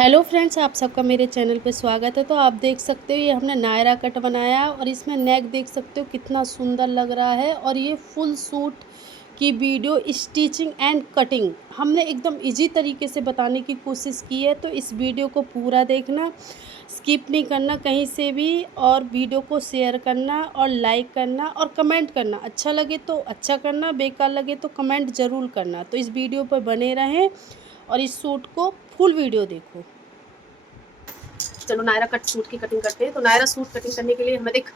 Hello friends, आप सबका मेरे चैनल पे स्वागत है। तो आप देख सकते हो ये हमने नायरा कट बनाया और इसमें नेक देख सकते हो कितना सुंदर लग रहा है। और ये फुल सूट की वीडियो स्टिचिंग एंड कटिंग हमने एकदम इजी तरीके से बताने की कोशिश की है। तो इस वीडियो को पूरा देखना, स्किप नहीं करना कहीं से भी, और वीडियो को शेयर करना और लाइक करना और कमेंट करना। अच्छा लगे तो अच्छा करना, बेकार लगे तो कमेंट ज़रूर करना। तो इस वीडियो पर बने रहें और इस सूट को फुल वीडियो देखो। चलो नायरा कट सूट की कटिंग करते हैं। तो नायरा सूट कटिंग करने के लिए हमें देख,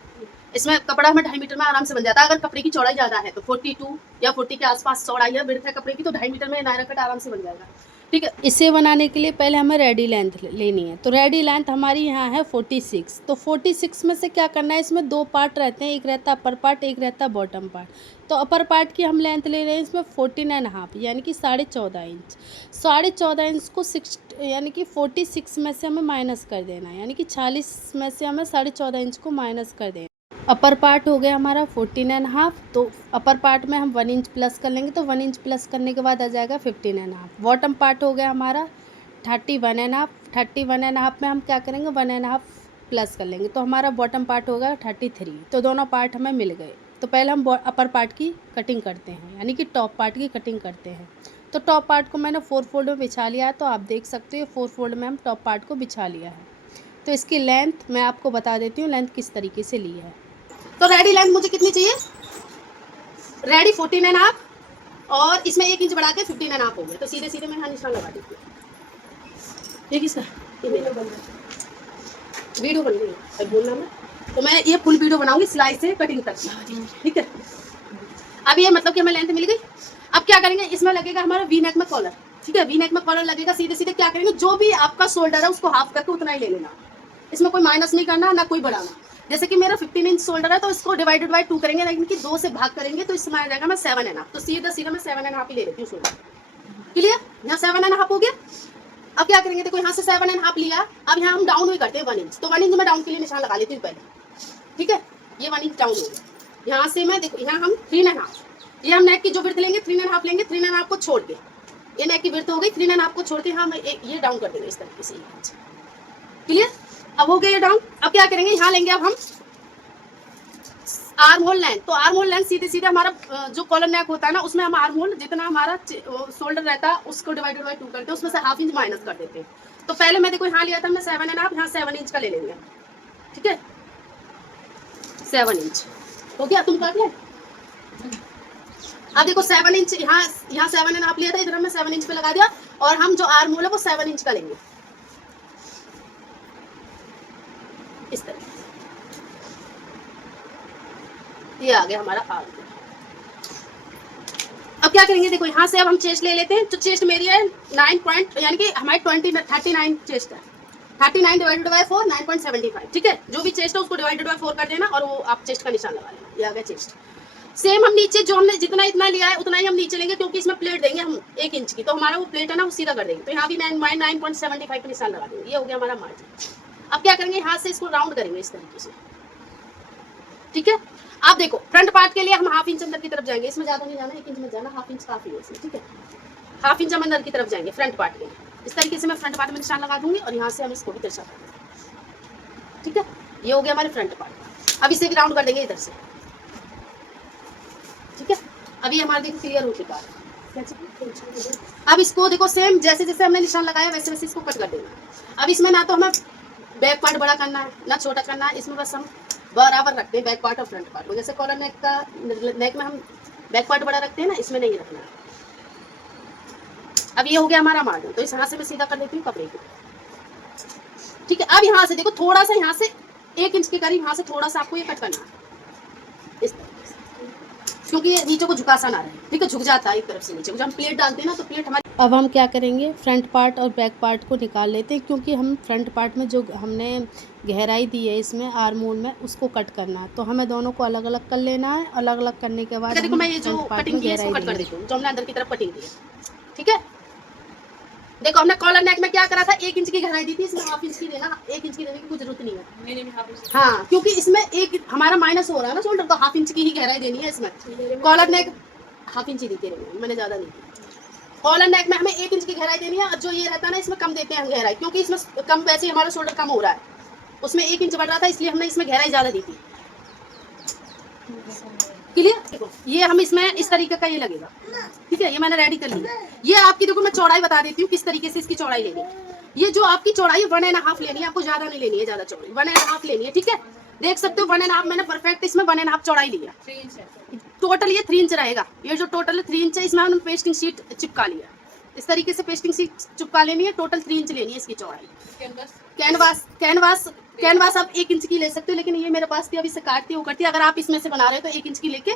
इसमें कपड़ा हमें 2.5 मीटर में आराम से बन जाता है। अगर कपड़े की चौड़ाई ज़्यादा है तो 42 या 40 के आसपास चौड़ाई है, विड्थ है कपड़े की, तो 2.5 मीटर में नायरा कट आराम से बन जाएगा। ठीक है, इसे बनाने के लिए पहले हमें रेडी लेंथ लेनी है। तो रेडी लेंथ हमारी यहाँ है 46। तो 46 में से क्या करना है, इसमें दो पार्ट रहते हैं, एक रहता है अपर पार्ट, एक रहता है बॉटम पार्ट। तो अपर पार्ट की हम लेंथ ले रहे हैं इसमें 14.5 यानी कि 14.5 इंच। 14.5 इंच को 6 यानी कि 46 में से हमें माइनस कर देना है, यानी कि 46 में से हमें 14.5 इंच को माइनस कर देना। अपर पार्ट हो गया हमारा 14.5। तो अपर पार्ट में हम 1 इंच प्लस कर लेंगे, तो 1 इंच प्लस करने के बाद आ जाएगा 15.5। बॉटम पार्ट हो गया हमारा 31.5। 31.5 में हम क्या करेंगे, 1.5 प्लस कर लेंगे, तो हमारा बॉटम पार्ट होगा 33। तो दोनों पार्ट हमें मिल गए। तो पहले हम अपर पार्ट की कटिंग करते हैं, यानी कि टॉप पार्ट की कटिंग करते हैं। तो टॉप पार्ट को मैंने 4 फोल्ड में बिछा लिया है। तो आप देख सकते हो 4 फोल्ड में हम टॉप पार्ट को बिछा लिया है। तो इसकी लेंथ मैं आपको बता देती हूँ, लेंथ किस तरीके से ली है। तो रेडी लेंथ मुझे कितनी चाहिए, रेडी 14.5 और इसमें 1 इंच बढ़ा के 15.5 हो गया। तो सीधे सीधे मैं यहाँ निशान लगा देती हूँ। ये किसका, ये मेरा बन रहा है, वीडियो बन रही है बोलना में। तो मैं ये फुल वीडियो बनाऊंगी सिलाई से कटिंग तक। ठीक है, अब ये मतलब कि हमें लेंथ मिल गई। अब क्या करेंगे, इसमें लगेगा हमारा वी नेक में कॉलर। ठीक है, वी नेक में कॉलर लगेगा। सीधे सीधे क्या करेंगे, जो भी आपका शोल्डर है उसको हाफ करके उतना ही ले लेना। इसमें कोई माइनस नहीं करना, ना कोई बढ़ाना। जैसे कि मेरा 15 इंच शोल्डर है, तो इसको डिवाइडेड बाय 2 करेंगे, लेकिन कि 2 से भाग करेंगे, तो इसमें आ जाएगा मैं 7.5। तो सीधा सीधा मैं 7.5 ही ले लेती हूँ शोल्डर। क्लियर, यहाँ 7.5 हो गया। अब क्या करेंगे, देखो यहाँ से 7.5 लिया। अब यहाँ हम डाउन भी करते हैं 1 इंच। तो 1 इंच में डाउन के लिए निशान लगा लेती हूँ पहले। ठीक है, ये 1 इंच डाउन हो गया। यहाँ से मैं देखो, यहाँ हम 3.5, ये हम नेक की जो विड्थ लेंगे 3.5 लेंगे। 3.5 को छोड़ के ये नेक की विड्थ हो गई। 3.5 को छोड़ के हम ये डाउन कर देंगे इस तरीके से। क्लियर, अब हो गया ये डाउन। अब क्या करेंगे, यहाँ लेंगे अब हम आर्म होल लेंथ। तो आर्म होल लेंथ सीधे सीधे हमारा जो कॉलर नेक होता है ना, उसमें हम आर्म होल जितना हमारा शोल्डर रहता है उसको डिवाइडेड बाय 2 करते हैं, उसमें से ½ इंच माइनस कर देते हैं। तो पहले मैं देखो यहाँ लिया था मैं 7.5, यहाँ 7 इंच का ले लेंगे। ठीक है, 7 इंच हो गया। तुम काट ले। अब देखो 7 इंच, यहाँ 7.5 लिया था, इधर हमने 7 इंच पे लगा दिया। और हम जो आर्म होल है वो 7 इंच का लेंगे इस तरह। ये आ गया हमारा आर्म। अब क्या करेंगे, देखो यहाँ से अब हम चेस्ट ले लेते हैं। तो चेस्ट मेरी है 9 पॉइंट, यानी कि हमारी 39 चेस्ट है। 39 डिवाइडेड बाय 4 9.75। ठीक है, जो भी चेस्ट है उसको डिवाइडेड बाय 4 कर देना और वो आप चेस्ट का निशान लगा लेना। ये आ गया चेस्ट। सेम हम नीचे जो हमने जितना इतना लिया है उतना ही हम नीचे लेंगे, क्योंकि इसमें प्लेट देंगे हम 1 इंच की। तो हमारा वो प्लेट है ना वो सीधा कर देंगे। तो यहाँ भी 9.75 का निशान लगा देंगे। ये हो गया हमारा मार्जिन। अब क्या करेंगे, यहाँ से इसको राउंड करेंगे इस तरीके से। ठीक है, आप देखो फ्रंट पार्ट के लिए हम ½ इंच अंदर की तरफ जाएंगे। इसमें ज्यादा नहीं जाना, 1 इंच में जाना, ½ इंच काफी है इसमें। ठीक है, ½ इंच हम अंदर की तरफ जाएंगे फ्रंट पार्ट के लिए। इस तरीके से मैं फ्रंट पार्ट में निशान लगा दूंगी और यहाँ से हम इसको भी तिरछा कर देंगे। ठीक है, ये हो गया हमारे फ्रंट पार्ट। अब इसे भी राउंड कर देंगे इधर से। ठीक है, अभी हमारा देखो क्लियर हो चुका है। अब इसको देखो सेम जैसे जैसे हमने निशान लगाया वैसे वैसे इसको कट कर देना। अब इसमें ना तो हमें बैक पार्ट बड़ा करना है ना छोटा करना है, इसमें बस हम बराबर रखते हैं बैक पार्ट और फ्रंट पार्ट को। जैसे कॉलर नेक का नेक में हम बैक पार्ट बड़ा रखते हैं ना, इसमें नहीं रखना है। अब ये हो गया हमारा मार्जिन। तो इस यहाँ से मैं सीधा कर देती हूँ कपड़े को। ठीक है, अब यहाँ से देखो थोड़ा सा, यहाँ से 1 इंच के करीब यहाँ से थोड़ा सा आपको ये कट करना है इस तरीके से, क्योंकि ये नीचे को झुका सा ना रहे। ठीक है, झुक जाता है एक तरफ से नीचे। जब हम प्लेट डालते हैं ना तो प्लेट हमारी। अब हम क्या करेंगे, फ्रंट पार्ट और बैक पार्ट को निकाल लेते हैं, क्योंकि हम फ्रंट पार्ट में जो हमने गहराई दी है इसमें आर्म होल में उसको कट करना है। तो हमें दोनों को अलग अलग कर लेना है। अलग अलग करने के बाद देखो मैं ये जो कटिंग की है इसको कट कर देती हूँ, जो हमने अंदर की तरफ कटिंग की है। ठीक है, देखो हमने कॉलर नेक में क्या करा था, 1 इंच की गहराई दी थी, इसमें ½ इंच की देना। 1 इंच की देने की कुछ जरूरत नहीं है मेरे में। हाँ, क्योंकि इसमें एक हमारा माइनस हो रहा है ना शोल्डर, तो ½ इंच की ही गहराई देनी है इसमें। कॉलर नेक ½ इंच ही दी थी मैंने, ज्यादा नहीं दी। कॉलर नेक में हमें 1 इंच की गहराई देनी है, और जो ये रहता है ना इसमें कम देते हैं हम गहराई, क्योंकि इसमें कम, वैसे ही हमारा शोल्डर कम हो रहा है, उसमें 1 इंच बढ़ रहा था, इसलिए हमने इसमें गहराई ज़्यादा दी थी। क्लियर? देखो ये हम इसमें इस तरीके का ये लगेगा, ठीक है, ये मैंने रेडी कर लिया। ये आपकी देखो मैं चौड़ाई बता देती हूँ किस तरीके से इसकी चौड़ाई लेनी है। ये जो आपकी चौड़ाई 1.5 लेनी है, आपको ज़्यादा नहीं लेनी है, ज़्यादा चौड़ाई 1.5 लेनी है, ठीक है। देख सकते हो 1.5 मैंने परफेक्ट इसमें 1.5 चौड़ाई लिया। टोटल ये 3 इंच रहेगा, ये जो टोटल 3 इंच है इसमें हमने पेस्टिंग शीट चिपका लिया। इस तरीके से पेस्टिंग शीट चिपका लेनी है, टोटल 3 इंच लेनी है इसकी चौड़ाई। कैनवास आप 1 इंच की ले सकते हो, लेकिन ये मेरे पास थी, अब इसे काटती वो करती। अगर आप इसमें से बना रहे हो तो 1 इंच की लेके,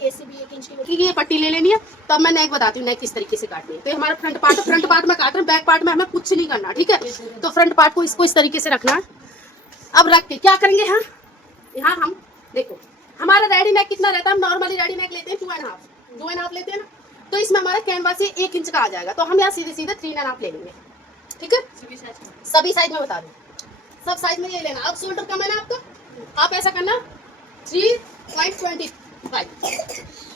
ऐसे भी 1 इंच की लेके ये पट्टी ले लेनी है। तो अब मैं नेक बताती हूँ नेक किस तरीके से काटनी है। तो ये हमारा फ्रंट पार्ट में काट रहे हैं, बैक पार्ट में हमें कुछ नहीं करना, ठीक है। तो फ्रंट पार्ट को इसको इस तरीके से रखना है। अब रख के क्या करेंगे, यहाँ हम देखो हमारा रेडी नेक कितना रहता है, हम नॉर्मली रेडी नेक लेते हैं 2.5 लेते हैं ना, तो इसमें हमारा कैनवास से 1 इंच का आ जाएगा, तो हम यहाँ सीधे 3.5 ले लेंगे, ठीक है। सभी साइज में बता दूँ, सब साइज में ये लेना। अब शोल्डर कम है ना आपका, आप ऐसा करना 3.25,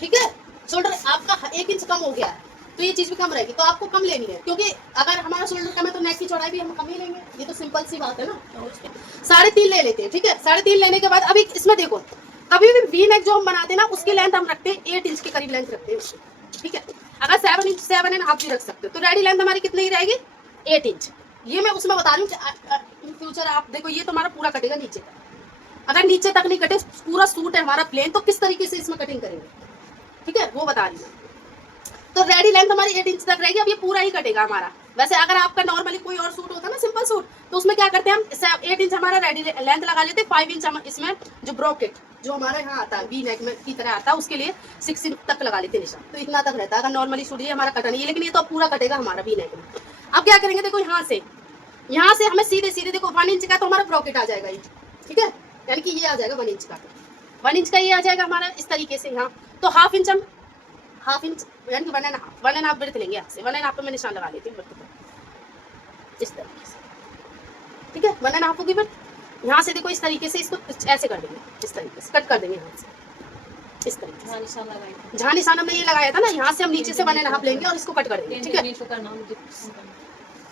ठीक है। शोल्डर आपका 1 इंच कम हो गया है, तो ये चीज़ भी कम रहेगी, तो आपको कम लेनी है, क्योंकि अगर हमारा शोल्डर कम है तो नेक की चौड़ाई भी हम कम ही लेंगे, ये तो सिंपल सी बात है ना। 3.5 ले लेते हैं, ठीक है। 3.5 लेने के बाद अभी इसमें देखो, कभी भी वी नेक जो हम बनाते हैं ना उसकी लेंथ हम रखते हैं 8 इंच के करीब लेंथ रखते हैं उसकी, ठीक है। अगर 7.5 भी रख सकते हो, तो रेडी लेंथ हमारी कितनी रहेगी, 8 इंच। ये मैं उसमें बता रही हूँ इन फ्यूचर आप देखो, ये तो हमारा पूरा कटेगा नीचे तक। अगर नीचे तक नहीं कटे, पूरा सूट है हमारा प्लेन, तो किस तरीके से इसमें कटिंग करेंगे, ठीक है, वो बता रही हूँ। तो रेडी लेंथ हमारी 8 इंच तक रहेगी। अब ये पूरा ही कटेगा हमारा। वैसे अगर आपका नॉर्मली कोई और सूट होता है ना, सिंपल सूट, तो उसमें क्या करते हैं हम 8 इंच हमारा रेडी लेंथ लगा लेते हैं, 5 इंच हम इसमें जो ब्रॉकेट जो हमारे यहाँ आता है वी नेक में की तरह आता है, उसके लिए 6 इंच तक लगा लेते हैं निशान, तो इतना तक रहता है। अगर नॉर्मली सूट ये हमारा कटा नहीं है, लेकिन ये तो पूरा कटेगा हमारा वी नेक में। अब क्या करेंगे, देखो यहाँ से हमें सीधे देखो 1 इंच का तो हमारा ब्रॉकेट आ जाएगा ये, ठीक है, यानी कि ये आ जाएगा 1 इंच का, 1 इंच का ये आ जाएगा हमारा इस तरीके से। यहाँ तो हाफ इंच यानी कि 1.5 ब्रेथ लेंगे, यहाँ से 1.5 पे मैं निशान लगा लेती हूँ ब्रेथ पे, इस तरीके से, ठीक है। 1.5 होगी ब्रेथ। यहाँ से देखो इस तरीके से इसको ऐसे कर देंगे, इस तरीके से कट कर देंगे यहाँ से, इस तरीके से जहाँ निशान हमने ये लगाया था ना, यहाँ से हम नीचे से 1.5 लेंगे और इसको कट कर देंगे, ठीक है,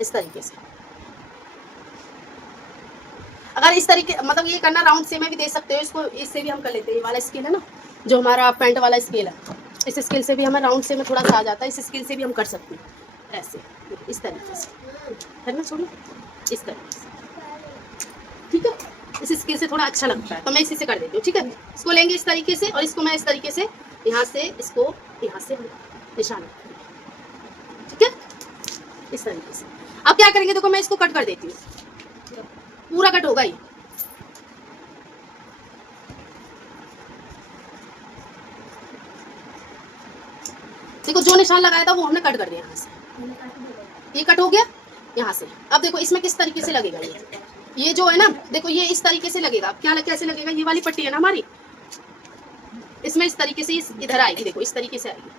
इस तरीके से। अगर इस तरीके मतलब ये करना राउंड से में भी दे सकते हो, इसको इससे भी हम कर लेते हैं। ये वाला स्केल है ना, जो हमारा पैंट वाला स्केल है, इस स्केल से भी हमें राउंड से में थोड़ा सा आ जाता है, इस स्केल से भी हम कर सकते हैं ऐसे, इस तरीके से है ना, छोड़िए इस तरीके से, ठीक है। इस स्केल से थोड़ा अच्छा लगता है, तो मैं इसी से कर देती हूँ, ठीक है। इसको लेंगे इस तरीके से, और इसको मैं इस तरीके से यहाँ से इसको यहाँ से निशान, ठीक है, इस तरीके से। अब क्या करेंगे, देखो मैं इसको कट कर देती हूँ, पूरा कट होगा ये, देखो जो निशान लगाया था वो हमने कट कर दिया, यहाँ से ये कट हो गया यहाँ से। अब देखो इसमें किस तरीके से लगेगा, ये जो है ना, देखो ये इस तरीके से लगेगा। क्या कैसे लगेगा, ये वाली पट्टी है ना हमारी, इसमें इस तरीके से इधर आएगी, देखो इस तरीके से आएगी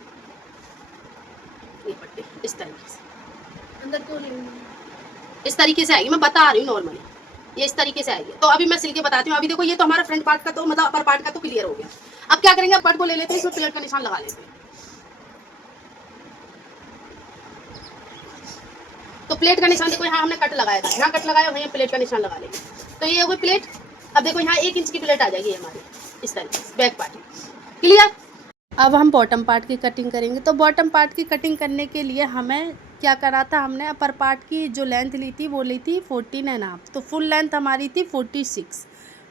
ये पट्टी, इस तरीके से अंदर को इस तरीके से आएगी। मैं बता रही हूँ नॉर्मली ये इस तरीके से आएगी। तो अभी मैं सिल के बताती हूँ। अभी देखो ये तो हमारा फ्रंट पार्ट का तो मतलब अपर पार्ट का तो क्लियर हो गया। अब क्या करेंगे, पार्ट को ले लेते हैं, इसमें प्लेट का निशान लगा लेते हैं। तो प्लेट का निशान देखो, यहाँ हमने कट लगाया था, यहाँ कट लगाया, वहीं प्लेट का निशान लगा लेंगे। तो ये हो गई प्लेट। अब देखो यहाँ 1 इंच की प्लेट आ जाएगी हमारी इस तरीके से, बैक पार्ट क्लियर। अब हम बॉटम पार्ट की कटिंग करेंगे। तो बॉटम पार्ट की कटिंग करने के लिए हमें क्या करा था, हमने अपर पार्ट की जो लेंथ ली थी वो ली थी 14.5, तो फुल लेंथ हमारी थी 46।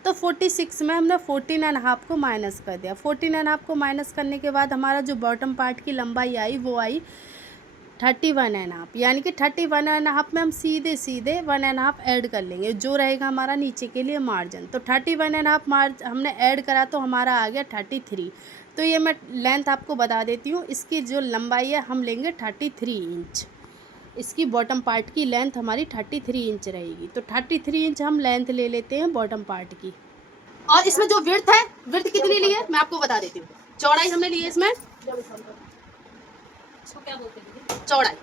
तो 46 में हमने 14.5 को माइनस कर दिया। 14.5 को माइनस करने के बाद हमारा जो बॉटम पार्ट की लंबाई आई वो आई 31.5, यानी कि 31.5 में हम सीधे 1.5 ऐड कर लेंगे, जो रहेगा हमारा नीचे के लिए मार्जिन। तो 31.5 हमने ऐड करा तो हमारा आ गया 33। तो ये मैं लेंथ आपको बता देती हूँ, इसकी जो लंबाई है हम लेंगे 33 इंच। इसकी बॉटम पार्ट की लेंथ हमारी 33 इंच रहेगी। तो 33 इंच हम लेंथ ले लेते हैं बॉटम पार्ट की। और इसमें जो विड्थ है, विड्थ कितनी ली है मैं आपको बता देती हूँ। चौड़ाई हमने ली है इसमें, क्या बोलते हैं चौड़ाई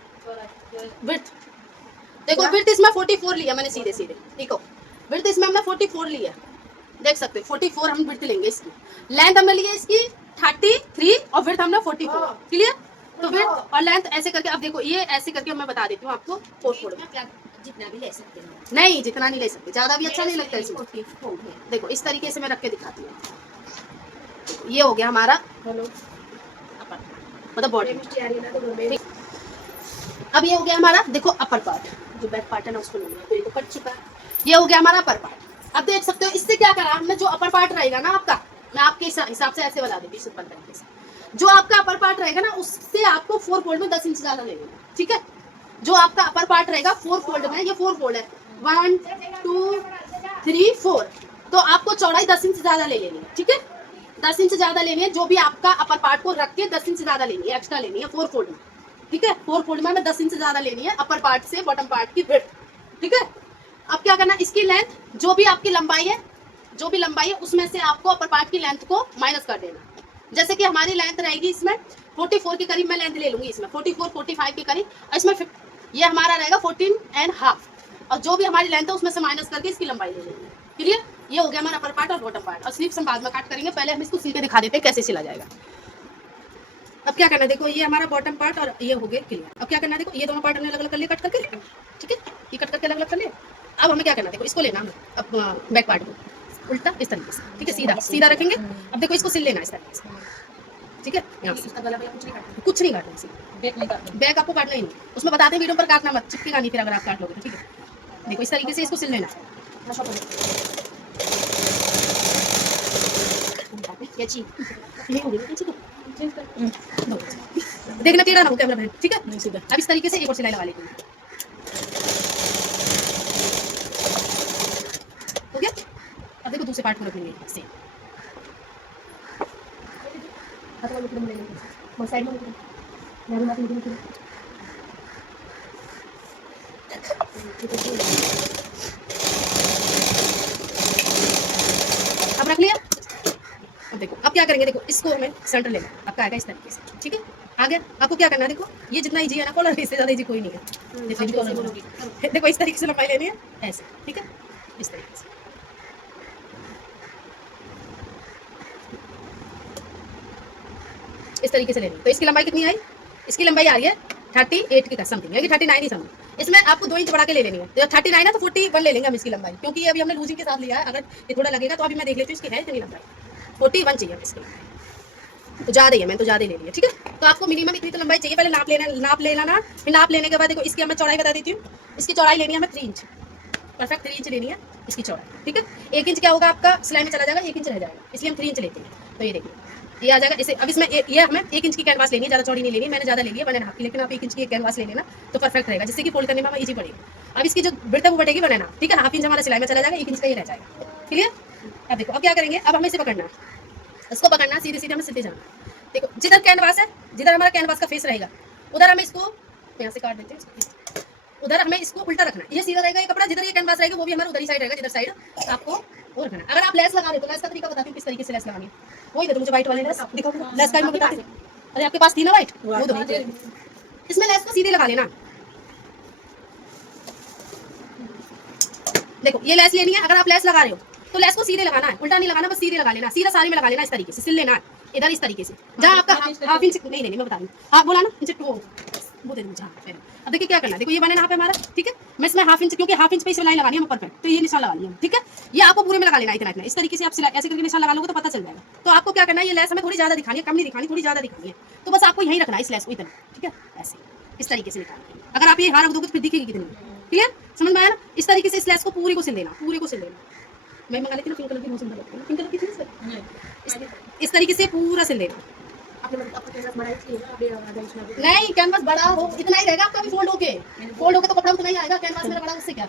विड्थ देखो, विड्थ इसमें 44 लिया मैंने, सीधे देखो विड्थ इसमें हमने 44 लिया, देख सकते हो 44 हम विड्थ लेंगे। इसकी लेंथ हमने ली है इसकी 33 और विड्थ हमने 44, क्लियर। तो फिर और लेंथ ऐसे करके, अब देखो ये ऐसे करके मैं बता देती हूँ आपको 4 फोल्ड में। जितना भी ले सकते हो। नहीं, जितना नहीं ले सकते, ज्यादा भी अच्छा नहीं लगता इसमें। देखो इस तरीके से मैं रख के दिखाती हूँ। ये हो गया हमारा मतलब बॉडी। अब ये हो गया हमारा, देखो अपर पार्ट, जो बैक पार्ट है ना उसको लूंगा, तो ये तो कट चुका है। ये हो गया हमारा अपर पार्ट। अब देख सकते हो इससे क्या करा हमने, जो अपर पार्ट रहेगा ना आपका, मैं आपके हिसाब से ऐसे बता देती हूँ सिंपल तरीके से। जो आपका अपर पार्ट रहेगा ना उससे आपको 4 फोल्ड में 10 इंच ज्यादा ले लेना, ठीक है। जो आपका अपर पार्ट रहेगा 4 फोल्ड में, ये 4 फोल्ड है, 1 2 3 4, तो आपको चौड़ाई 10 इंच ज्यादा ले लेनी है, ठीक है। 10 इंच ज्यादा लेनी है, जो भी आपका अपर पार्ट को रख के 10 इंच ज्यादा लेनी है, एक्स्ट्रा लेनी है 4 फोल्ड में, ठीक है। 4 फोल्ड में हमें 10 इंच ज्यादा लेनी है अपर पार्ट से बॉटम पार्ट की विड्थ, ठीक है। अब क्या करना, इसकी लेंथ जो भी आपकी लंबाई है, जो भी लंबाई है उसमें से आपको अपर पार्ट की लेंथ को माइनस कर देना। जैसे कि हमारी लेंथ रहेगी इसमें 44 के करीब मैं लेंथ ले लूंगी, इसमें 44 45 के करीब, और इसमें ये हमारा रहेगा 14.5, और जो भी हमारी लेंथ है उसमें से माइनस करके इसकी लंबाई ले लेंगे। क्लियर? ये हो गया हमारा अपर पार्ट और बॉटम पार्ट। और स्लीव्स हम बाद में काट करेंगे, पहले हम इसको सिल के दिखा देते हैं कैसे सिला जाएगा। अब क्या करना है, देखो ये हमारा बॉटम पार्ट और ये हो गया क्लियर। अब क्या करना है, देखो ये दोनों पार्ट हमने अलग अलग कर लिए कट करके, ठीक है, ये कट करके अलग अलग कर लिए। अब हमें क्या करना है, देखो इसको लेना है अब बैक पार्ट को उल्टा इस तरीके से, ठीक है, सीधा सीधा रखेंगे। अब देखो इसको सिल लेना है इस तरीके से, ठीक है, यहाँ से कुछ नहीं काटना, बैक आपको काटना ही नहीं, उसमें बताते हैं वीडियो पर काटना मत, चिपकेगा नहीं फिर अगर आप काट लोगे तो, ठीक है। देखो इस तरीके से इसको सिल लेना है। देखना टेढ़ा ना हो कैमरा मैन, ठीक है। अब इस तरीके से एक और सिलाई लगा लेते हैं, हो गया। अब देखो दूसरे पार्ट को रखेंगे से, साइड में अब रख लिया। अब देखो अब क्या करेंगे, देखो इसको हमें सेंटर लेना, आपका आएगा इस तरीके से, ठीक है। आगे आपको क्या करना है, देखो ये जितना इजी है ना कॉलर, इससे ज़्यादा इजी कोई नहीं है। देखो इस तरीके से लंबाई लेनी है ऐसे, ठीक है, इस तरीके से। इस तरीके से लेनी है। तो इसकी लंबाई कितनी आई, इसकी लंबाई आ रही है 38 की समथिंग, यानी 39 ही समझ। इसमें आपको 2 इंच बढ़ा के ले लेनी है, तो 39 है तो 41 ले लेंगे हम इसकी लंबाई, क्योंकि अभी हमने लूजिंग के साथ लिया है। अगर ये थोड़ा लगेगा तो अभी मैं देख लेती हूँ इसकी है इतनी लंबाई, 41 चाहिए इसकी, तो ज़्यादा ही है, मैंने तो ज़्यादा ही ले लिया, ठीक है। तो आपको मिनिमम इतनी तो लंबाई चाहिए, पहले नाप ले लेना। फिर नाप लेने के बाद देखो इसकी हमें चौड़ाई बता देती हूँ। इसकी चौड़ाई लेनी है हमें 3 इंच, परफेक्ट 3 इंच लेनी है इसकी चौड़ाई, ठीक है। 1 इंच क्या होगा आपका सिलाई में चला जाएगा, 1 इंच रह जाएगा, इसलिए हम 3 इंच लेते हैं। तो ये देखिए ये आ जाएगा इसे। अब इसमें ये हमें 1 इंच की कैनवास लेनी है, ज़्यादा चौड़ी नहीं लेनी, मैंने ज़्यादा ले लिया 1.5 की, लेकिन आप 1 इंच की कैनवास ले लेना तो परफेक्ट रहेगा, जिससे कि फोल्ड करने में हमें ईजी पड़ेगा। अब इसकी जो विड्थ है वो बढ़ेगी 1.5, ठीक है। हाफ इंच हमारा सिलाई में चला जाएगा, 1 इंच का ये रह जाएगा, क्लियर। अब देखो अब क्या करेंगे, अब हमें इसे पकड़ना है, इसको पकड़ना सीधे सीधे हमें सीधे जाना। देखो जिधर कैनवास है, जिधर हमारा कैनवास का फेस रहेगा उधर हमें इसको यहाँ से काट देते हैं, उधर हमें इसको उल्टा रखना है। ये सीधा रहेगा ये कपड़ा, जिधर ये कैनवास रहेगा वो भी हमारा उधर ही साइड रहेगा, जिधर साइड आपको वो रखना है। अगर आप लेस लगा रहे हो तो लेस का तरीका बताती हूँ किस तरीके से लेस लगानी है। वही दे दो मुझे व्हाइट वाली लेस, दिखाओ लेस का मैं बताती हूँ। अरे आपके पास थी ना व्हाइट, वो दो। इसमें लेस को सीधे लगा लेना। देखो ये लेस लेनी है, अगर आप लेस लगा रहे हो तो लेस को सीधे लगाना है, उल्टा नहीं लगाना, बस सीधे लगा लेना, सीधा सारे में लगा लेना, इस तरीके से सिल लेना है इधर इस तरीके से। जहाँ आपका हाफ इंच नहीं मैं बता दूँ, आप बोला ना इंच वो दे दो। अब देखिए क्या करना है, देखो ये बने यहाँ पे हमारा, ठीक है। मैं इसमें हाफ इंच, क्योंकि हाफ इंच पे सिलाई लगानी है परफेक्ट, तो ये निशान लगा लिया, ठीक है। ये आपको पूरे में लगा लेना इतना इतना, इस तरीके से आप सिलाई ऐसे करके निशान लगा लोगे तो पता चल जाएगा। तो आपको क्या करना है, ये लेस हमें थोड़ी ज़्यादा दिखानी है, कम नहीं दिखानी, थोड़ी ज़्यादा दिखानी है, तो बस आपको यहीं रखना है इस लेस को इतना, ठीक है, ऐसे इस तरीके से निकालना। अगर आप ये हार रख दोगे तो फिर दिखेगी कितनी, क्लियर, समझ में आया ना। इस तरीके से इस लेस को पूरी को सिल देना, पूरे को सिल देना। मैं मंगा लेती हूँ पिंक कलर की, बहुत सुंदर लगती है, पिंक कलर की थी इस तरीके से पूरा सिल देना। नहीं कैनवास बड़ा हो इतना ही रहेगा आपका भी, फोल्ड होके तो कपड़ा उतना ही आएगा, कैनवास मेरा बड़ा उससे क्या,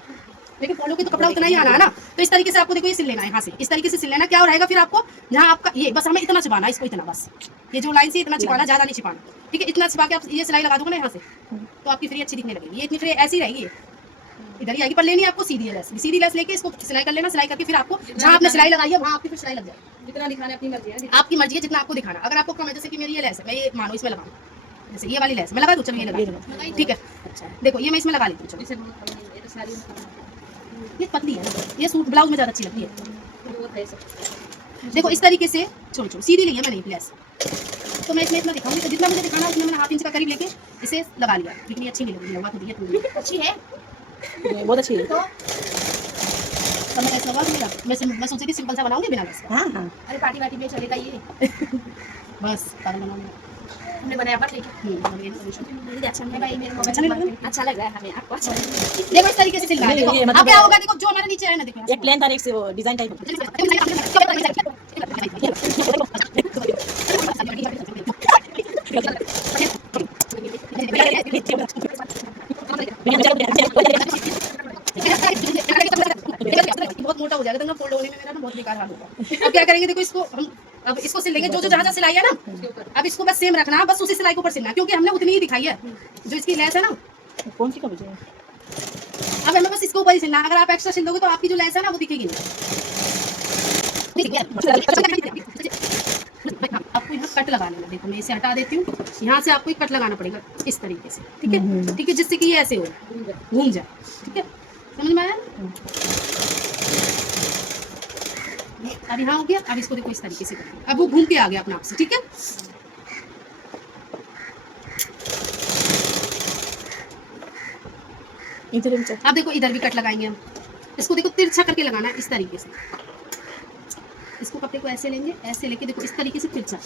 लेकिन फोल्ड होके तो कपड़ा उतना ही आना है ना। तो इस तरीके से आपको देखो ये सिल लेना है, यहाँ से इस तरीके से सिल लेना। क्या रहेगा फिर आपको जहाँ आपका ये बस हमें इतना छिपाना है, इसको इतना बस ये जो लाइन से इतना छिपाना, ज़्यादा नहीं छिपाना, ठीक है। इतना छिपा के आप ये सिलाई लगा दोगे ना यहाँ से, तो आपकी फ्री अच्छी दिखने लगेगी। ये इतनी फ्री ऐसी रहेगी, इधर ही आएगी, पर लेनी है आपको सीधी लेस, सीधी लेस लेके इसको सिलाई कर लेना। सिलाई करके फिर आपको जहाँ आपने सिलाई लगाई है वहाँ आपकी फिर सिलाई लग जाएगी। जितना दिखाना अपनी मर्जी है, आपकी मर्जी है जितना आपको दिखाना। अगर आपको कम है, जैसे कि मेरी ये लेस है, मैं ये मानो इसमें लगाऊँ, जैसे ये वाली लेस मैं लगा दूँ, चलो ये लगा, ठीक है। अच्छा देखो ये मैं इसमें लगा लेती हूँ, चलो ये पतली है ना, ये सूट ब्लाउज में ज़्यादा अच्छी लगती है। देखो इस तरीके से छोड़ सीधी नहीं है मैंने लेस, तो मैं इसमें इतना दिखाऊंगी, तो जितना मुझे दिखाना उसमें मैंने हाफ इंच का करीब लेके इसे लगा लिया, लेकिन ये अच्छी नहीं लग रही है, तो ये थोड़ी अच्छी है, बहुत अच्छी है। तो मैं कैसे लगा दूंगा, मैं सोची थी सिंपल सा बनाऊंगी बिना गैस का। हाँ हाँ अरे पार्टी वार्टी में चलेगा ये बस पागल बनाऊंगा हमने बनाया बट लेकिन अच्छा नहीं भाई, मेरे को अच्छा नहीं लग रहा, अच्छा लग रहा है हमें, आपको अच्छा देखो इस तरीके से सिलना है। देखो अब क्या होगा, देखो जो हमारे नीचे है ना, देखो एक प्लेन था एक से वो डिजाइन टाइप बहुत मोटा हो जाएगा, तो फोल्ड होने में मेरा ना बहुत बेकार हाल होगा। अब क्या करेंगे, देखो इसको हम अब इसको सिल लेंगे, जो जो जहाँ सिलाई है ना, अब इसको बस सेम रखना, बस उसी सिलाई के ऊपर सिलना, क्योंकि हमने उतनी ही दिखाई है जो इसकी लेस है ना, कौन सी का मुझे अब हमें बस इसको ऊपर ही सिलना। अगर आप एक्स्ट्रा सिल दोगे तो आपकी जो लेस है ना वो दिखेगी नहीं। आपको यहाँ कट लगा लेना, देखो मैं इसे हटा देती हूँ, यहाँ से आपको एक कट लगाना पड़ेगा इस तरीके से, ठीक है, ठीक है, जिससे कि ये ऐसे हो घूम जाए, ठीक है, समझ में आया? अब यहाँ हो गया, अब इसको देखो इस तरीके से करेंगे, अब वो घूम के आ गया अपने आप से, ठीक है। अब देखो इधर भी कट लगाएंगे हम, इसको देखो तिरछा करके लगाना है इस तरीके से, इसको कपड़े को ऐसे लेंगे, ऐसे लेके देखो इस तरीके से तिरछा,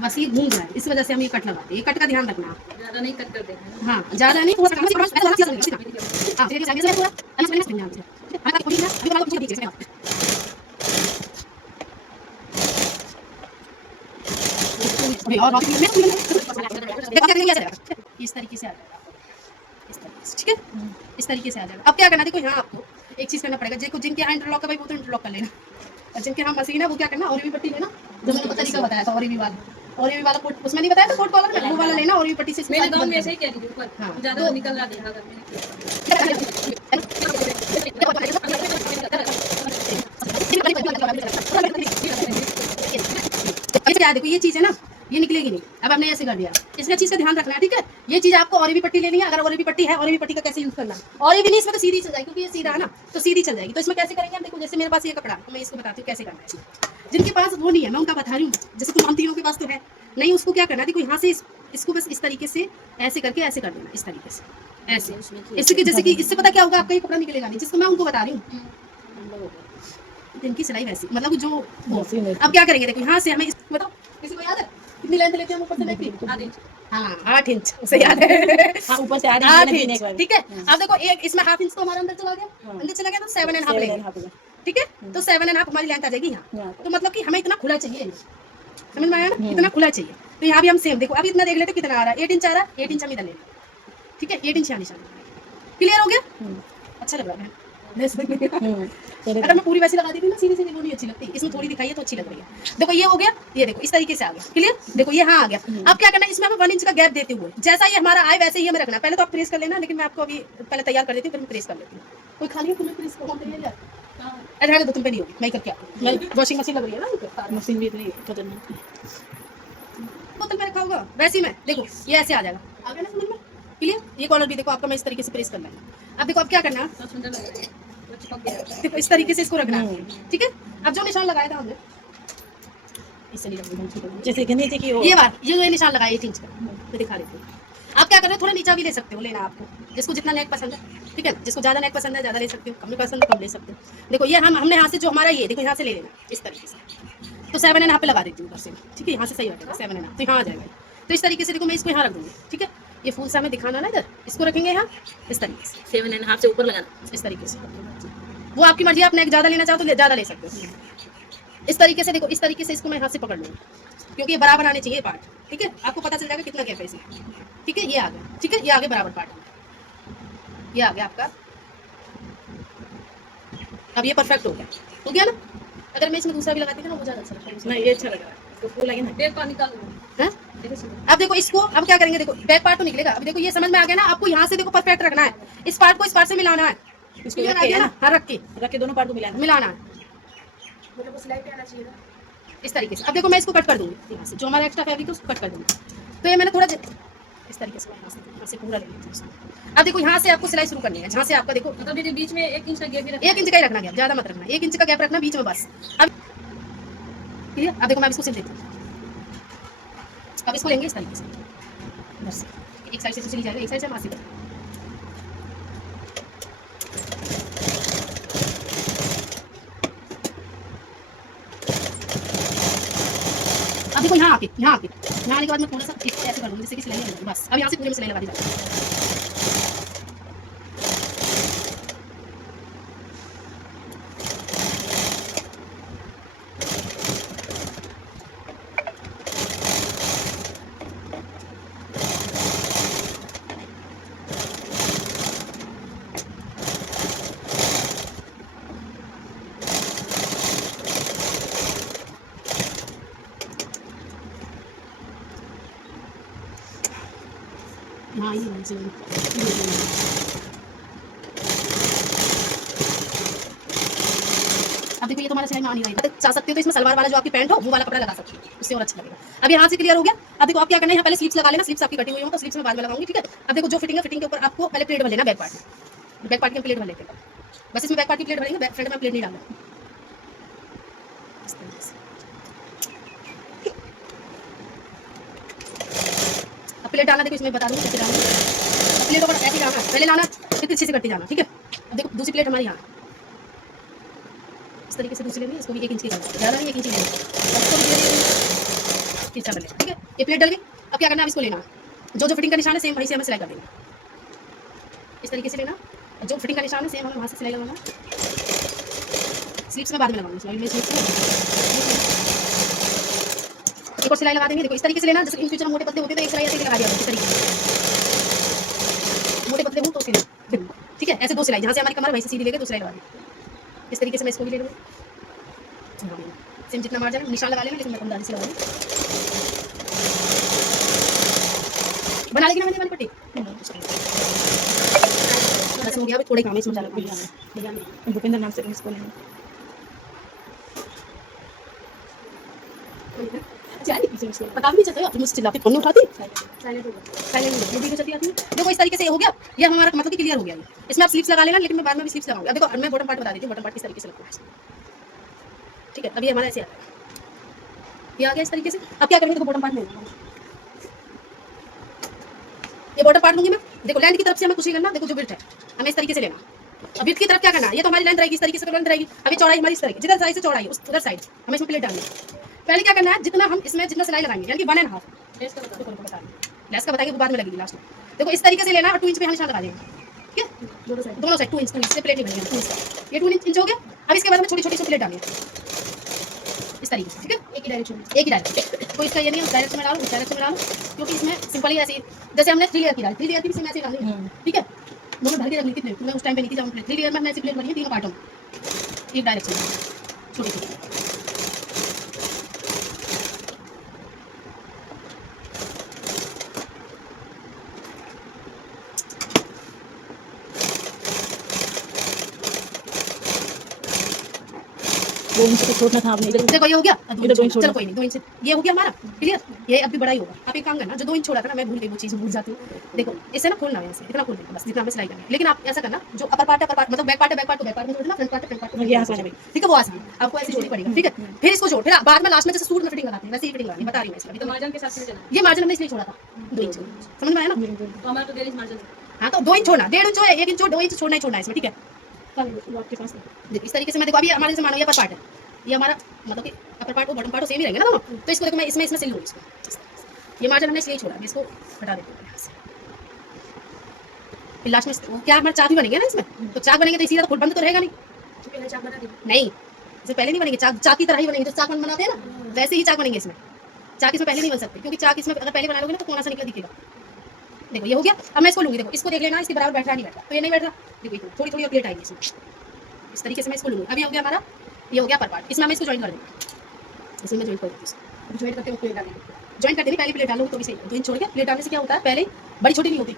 बस ये घूम रहा है, इस वजह से हम ये कट लगाते हैं। ये कट का ध्यान रखना, ज्यादा नहीं कट कर देना। हाँ ज्यादा नहीं, इस तरीके से आ जाएगा, इस तरीके से, ठीक है, इस तरीके से आ जाएगा। अब क्या करना, देखो यहाँ आपको एक चीज करना पड़ेगा, देखो जिनके यहाँ इंटरलॉक है भाई वो तो इंटरलॉक कर लेना, और जिनके यहाँ मशीन है वो क्या करना, और भी पट्टी लेना, जो मैंने तरीका बताया था, और भी वाला कोट उसमें नहीं बताया था, कोट कॉलर में वो वाला लेना, और भी पट्टी से मेरे गांव में ऐसे ही क्या कीजिए ऊपर हाँ, ज्यादा निकल रहा देखा देखो ये चीज है ना, ये निकलेगी नहीं। अब हमने ऐसे कर दिया, इसका चीज का ध्यान रखना है, ठीक है। ये चीज आपको और भी पट्टी लेनी है, अगर और भी पट्टी है, और भी पट्टी का कैसे यूज करना है, और भी नहीं इसमें तो सीधी चल जाएगी, क्योंकि ये सीधा है ना तो सीधी चल जाएगी। तो इसमें कैसे करेंगे हम, देखो जैसे मेरे पास ये कपड़ा, तो मैं इसको बताती हूँ कैसे करना है। जिनके पास वो नहीं है मैं उनका बता रही हूँ, जैसे तुम हम तीनों के पास तो है नहीं, उसको क्या करना है, देखो यहाँ से इसको बस इस तरीके से ऐसे करके ऐसे कर देना, इस तरीके से ऐसे, इसके जैसे कि इससे पता क्या होगा, आपका ये कपड़ा निकलेगा नहीं, जिसको मैं उनको बता रही हूँ। इनकी सिलाई वैसी, मतलब जो अब क्या करेंगे, देखो यहाँ से हमें बताओ किसी को याद है कितनी लेंथ लेते हैं हम ऊपर से लेके? हाँ 8 इंच, उसे याद है, ऊपर से 8 इंच, ठीक है। अब देखो एक इसमें हाफ इंच तो हमारा अंदर चला गया, अंदर चला गया, तो 7.5 लेंगे, ठीक है। तो 7.5 हमारी लेंथ आ जाएगी यहाँ, तो मतलब कि हमें इतना खुला चाहिए, समझ में आया ना, इतना खुला चाहिए। तो यहाँ भी हम सेम देखो, अभी इतना देख लेते कितना आ रहा है, 8 इंच आ रहा है, 8 इंच हम इधर ले, ठीक है, 8 इंच यहाँ निशान, क्लियर हो गया, अच्छा लग रहा है। अगर मैं पूरी वैसी लगा दी थी ना सीधी सीधी, वो नहीं अच्छी लगती, इसमें थोड़ी दिखाई है तो अच्छी लग रही है। देखो ये हो गया, ये देखो इस तरीके से आ गया, क्लियर। देखो ये हाँ आ गया। अब क्या करना है, इसमें हमें 1 इंच का गैप देते हुए, जैसा ये हमारा आए वैसे ही हमें रखना। पहले तो आप प्रेस कर लेना, लेकिन मैं आपको अभी पहले तैयार कर देती हूँ, फिर मैं प्रेस कर लेती हूँ। कोई खाली है तुम्हें प्रेस को रहने दो, तुम पे नहीं होगी, मैं करके आपको वॉशिंग मशीन लग रही है ना, मशीन भी इतनी खतरनाक बोतल में रखा होगा वैसे में, देखो ये ऐसे आ जाएगा, आ गया ना समझ में, क्लियर। ये कॉलर भी देखो आपका मैं इस तरीके से प्रेस कर लेंगे। अब देखो अब क्या करना है, देखो इस तरीके से इसको रखना है, ठीक है। अब जो निशान लगाया था हमने, इससे नहीं लगेगा, जैसे कि नीचे की ये बात, ये निशान लगाया 8 इंच का, मैं दिखा देती हूँ। आप क्या कर रहे हो, थोड़ा नीचा भी ले सकते हो, लेना आपको जिसको जितना नेक पसंद है, ठीक है। जिसको ज़्यादा नेक पसंद है ज़्यादा ले सकते हो, कम पसंद है कम ले सकते हो। देखो ये हमने यहाँ से जो हमारा ये देखो यहाँ से ले लेना इस तरीके से, तो 7.5 पे लगा देती हूँ ऊपर से, ठीक है। यहाँ से सही बैठेगा 7.5, तो यहाँ आ जाएगा। तो इस तरीके से देखो मैं इसको यहाँ रख दूँगी, ठीक है। ये फूल सा हमें दिखाना ना, इधर इसको रखेंगे यहाँ इस तरीके से, 7.5 से ऊपर लगाना, इस तरीके से। वो आपकी मर्जी, आप नेक ज़्यादा लेना चाहो तो ज़्यादा ले सकते हो। इस तरीके से देखो, इस तरीके से इसको मैं हाथ से पकड़ लूँगी, क्योंकि ये बराबर आने चाहिए पार्ट, ठीक है। आपको पता चल जाएगा कितना गैप है इसमें, ठीक है। ये आ गया, ठीक है, ये आगे बराबर पार्ट, ये आ गया आपका। अब ये परफेक्ट हो गया ना। अगर मैं इसमें दूसरा भी लगाती थी ना, वो ज़्यादा अच्छा लगता है। नहीं, ये अच्छा लग रहा है, तो फूल लगे ना। बैक पार्ट निकाल दो। अब देखो इसको, अब क्या करेंगे, देखो बैक पार्ट तो निकलेगा। अब देखो ये समझ में आ गया ना, आपको यहाँ से देखो परफेक्ट रखना है, इस पार्ट को इस पार्ट से मिलाना है, इसको क्लियर आ गया ना। हाँ रख के दोनों पार्ट को मिलाना है, सिलाई पे आना चाहिए इस तरीके से। अब देखो मैं इसको कट कर दूंगी यहाँ से, जो हमारा एक्स्ट्रा फैब्रिक है उसको कट कर दूंगी। तो ये मैंने थोड़ा इस तरीके से यहाँ से पूरा ले लेती हूँ। अब देखो यहाँ से आपको सिलाई शुरू करनी है, जहाँ से आपका देखो मतलब ये बीच में 1 इंच का गैप भी रखना, 1 इंच का ही रखना, गैप ज़्यादा मत रखना, 1 इंच का गैप रखना बीच में बस। अब ठीक है, अब देखो मैं इसको सिल देती हूँ, अब इसको लेंगे इस तरीके से, बस एक साइड से चली जाएगा, एक साइड से हम सीधा। अब देखो यहाँ आके यहाँ आने के बाद मैं थोड़ा सा ऐसे करूँगी जैसे कि सिलाई लगा, बस अब यहाँ से पूरे में सिलाई लगा दी जाती है। हाँ ये है, अब देखो ये तुम्हारा सिलाई में आ नहीं रही है, चाह सकते हो तो इसमें सलवार वाला जो आपकी पैंट हो वो वाला कपड़ा लगा सकते हो, उससे और अच्छा लगेगा। अब यहाँ से क्लियर हो गया। अब देखो आप क्या करना है, यहाँ पहले स्लीव्स लगा लेना, स्लीव्स आपकी कटी हुई हो तो स्लीव्स में बाद में लगाऊंगी, ठीक है। अब देखो जो फिटिंग है, फिटिंग के ऊपर आपको पहले प्लेट भर लेना, बैक पार्ट में, बैक पार्ट की प्लेट भर लेते हैं, बस इसमें बैक पार्ट की प्लेट भरेंगे, बैक फ्रंट में प्लेट नहीं डालना। इस तरीके से अब प्लेट डालना, देखो इसमें बता दूँ कैसे डालना। प्लेट ऊपर ऐसे डालना, पहले लाना फिर पीछे से करते जाना, ठीक है। अब देखो दूसरी प्लेट हमारी यहाँ इस तरीके से दूसरी लेंगे, इसको भी 1 इंच की डालना, ज़्यादा नहीं 1 इंच की लेंगे, तीसरा कर लेना, ठीक है। ये प्लेट डल गई। अब क्या करना है, अब इसको लेना, जो फिटिंग का निशान है सेम वहीं से हमें सिलाई कर देना, इस तरीके से लेना। जो फिटिंग का निशान है सेम हमें वहाँ से सिलाई लगाना, स्लीव्स में बाद में लगाऊंगी, स्लीव्स एक और सिलाई लगा देंगे। देखो इस तरीके से लेना, जैसे इन फ्यूचर मोटे पतले होते तो एक सिलाई ऐसे लगा दिया इस तरीके से, मोटे पतले हो तो सिलाई, ठीक है। ऐसे 2 सिलाई, जहाँ से हमारी कमर वहीं से सीधी लेके 2 सिलाई लगा दी, इस तरीके से मैं इसको भी ले लूँगी। सेम जितना मार्जिन है निशान लगा लेना, लेकिन मैं कम दादी से लगाऊंगी। बना लेगी ना मैंने वाली पट्टी, बस हो गया। थोड़े काम है इसमें ज़्यादा भूपेंद्र नाम से इसको लेना। पता भी नहीं चलता, मुझसे चिल्लाती फोन नहीं उठाती, साइलेंट वीडियो चलती आती है। देखो इस तरीके से हो गया, ये हमारा मतलब कि क्लियर हो गया। इसमें आप स्लीव्स लगा लेना, लेकिन मैं बाद में भी स्लीव्स लगाऊंगी। अब देखो मैं बॉटम पार्ट बता देती हूँ, बॉटम पार्ट किस तरीके से लगता है, ठीक है। अभी हमारा ऐसे आता है, ये आ गया इस तरीके से। अब क्या करेंगे, देखो बॉटम पार्ट में ये बॉटम पार्ट लूंगी मैं। देखो लेंथ की तरफ से हमें कुछ नहीं करना, देखो जो विड्थ है हमें इस तरीके से लेना। अब विड्थ की तरफ क्या करना है, ये तो हमारी लेंथ रहेगी, इस तरीके से लेंथ रहेगी। अभी चौड़ाई हमारी इस तरीके, जिधर साइड से चौड़ाई उस उधर साइड हमें इसमें प्लेट डालनी है। पहले क्या करना है, जितना हम इसमें जितना सिलाई लगाएंगे यानी कि 1.5 लेस का बताएंगे, वो बाद में लगेगी लास्ट में। देखो इस तरीके से लेना और 2 इंच पे हम निशान लगा देंगे, ठीक है। दोनों साइड 2 इंच से प्लेट नहीं बनेगी, 2 इंच का ये 2 इंच हो गया। अब इसके बाद में छोटी छोटी सी प्लेट डालनी है इस तरीके से, ठीक है। एक ही डायरेक्शन, कोई इसका ये नहीं है डायरेक्शन में डालूँ, उस डायरेक्शन में डालूँ, क्योंकि इसमें सिंपल ही ऐसे जैसे हमने 3 लेयर की डाली, 3 लेयर की भी ऐसे डालनी है, ठीक है। दोनों भर के रख ली थी प्लेट, मैं उस टाइम पे नहीं थी जब 3 लेयर में हमने ऐसी प्लेट बनी है, 3 पार्टों में, एक डायरेक्शन में छोटी छोटी। वो मुझे छोड़ना था आपने, देखो ये हो गया, चलो कोई नहीं 2 इंच ये हो गया हमारा क्लियर। ये अब भी बड़ा ही होगा। आप एक काम करना, जो 2 इंच छोड़ा था ना, मैं भूल गई वो चीज़, भूल जाती हूँ। देखो इससे ना खोलना है, ऐसे इतना खोल देना बस जितना हमें सिलाई करनी है। लेकिन आप ऐसा करना, जो अपर पार्ट मतलब बैक पार्ट है, बैक पार्ट को बैक पार्ट में जोड़ देना, फ्रंट पार्ट को ये आसान है, ठीक है। वो आसान आपको ऐसे जोड़नी पड़ेगी, ठीक है। फिर इसको जोड़, फिर बाद में लास्ट में जैसे सूट में फिटिंग लगाते हैं वैसे ही फिटिंग लगानी, बता रही हूँ मैं। तो मार्जिन के साथ में चला, ये मार्जिन हमने इसलिए छोड़ा था 2 इंच, समझ में आया ना। तो हमारा तो 1.5 मार्जिन। हाँ तो 2 इंच छोड़ना, 1.5 इंच है, 1 इंच 2 इंच छोड़ना ही छोड़ना है इसमें, ठीक है। आपके पास देखो इस तरीके से मैं, देखो अभी हमारे जैसे मानो ये अपर पार्ट है, ये हमारा मतलब कि अपर पार्ट और बॉटम पार्ट सेम ही रहेंगे ना दोनों। तो इसको देखो मैं इसमें सिल लूँ इसको, ये मार्जिन हमने इसलिए छोड़ा, इसको हटा देते हैं यहाँ से। फिर लास्ट में वो क्या हमारे चाक भी बनेंगे ना इसमें, तो चाक बनेंगे तो इसी तरह खुद बंद तो रहेगा नहीं, नहीं इससे पहले नहीं बनेंगे, चाक की तरह ही बनेंगे, जो चाक बनाते हैं ना वैसे ही चाक बनेंगे इसमें। चाक इसमें पहले नहीं बन सकते, क्योंकि चाक इसमें अगर पहले बना लोगे ना तो कोना सा निकला दिखेगा। देखो ये हो गया। अब मैं इसको लूँगी, देखो इसको देख लेना, इसके बराबर बैठ रहा नहीं बैठ रहा, तो ये नहीं बैठ रहा, देखो थोड़ी थोड़ी प्लेट आएगी इसमें, इस तरीके से मैं इसको लूँगी। अभी हो गया हमारा, ये हो गया अपर पार्ट, इसमें हमें इसको जॉइन कर देंगे, इसमें मैं जॉइन कर दूँगी इसको। जॉइन करते हुए प्लेट डालेंगे, जॉइन करते नहीं पहले प्लेट डालूँगी तो भी सही। 2 इंच छोड़ के प्लेट डालने से क्या होता है, पहले बड़ी छोटी नहीं होती।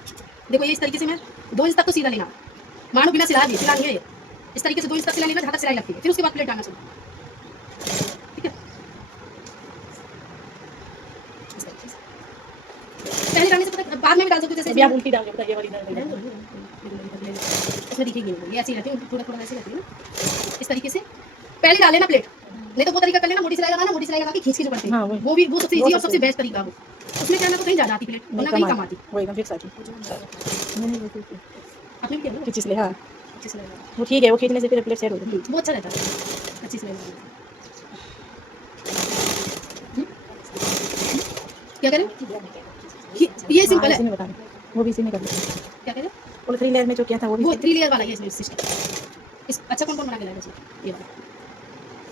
देखो ये इस तरीके से मैं 2 इंच तक तो सीधा लेना, मानो बिना सिला सिलानी है ये, इस तरीके से 2 इंच तक सिला लेना, जहाँ तक सिलाई लगती है, फिर उसके बाद प्लेट डालना शुरू, ठीक है। पहले डालने से पता बाद में भी डाल सकते हो, जैसे आप उल्टी डाल के बताइए वाली डाल इसमें दिखेगी नहीं, ये ऐसी रहती है, थोड़ा थोड़ा ऐसी रहती है ना, इस तरीके से पहले डाल लेना प्लेट। नहीं तो वो तरीका कर लेना, मोटी सिलाई लगाना, मोटी सिलाई लगा के खींच के जो करते हैं, हाँ, वो सबसे इजी और सबसे बेस्ट तरीका हो। उसमें क्या है ना, तो कहीं ज़्यादा आती प्लेट, वरना कहीं कम आती। वो एकदम फिक्स आती। मैंने वो आपने भी किया ना? 25 ले, हाँ 25 ले लेना। वो ठीक है, वो खींचने से फिर प्लेट सेट हो गई। वो अच्छा रहता है, 25 ले लेना। क्या करें? ये सिंपल है। इसी में बता दें, वो भी इसी में कर लो। क्या करें? वो 3 लेयर में जो किया था वो भी वो 3 लेयर वाला, ये इसमें सिस्टम। इस अच्छा कौन बना के लाएगा इसमें? ये वाला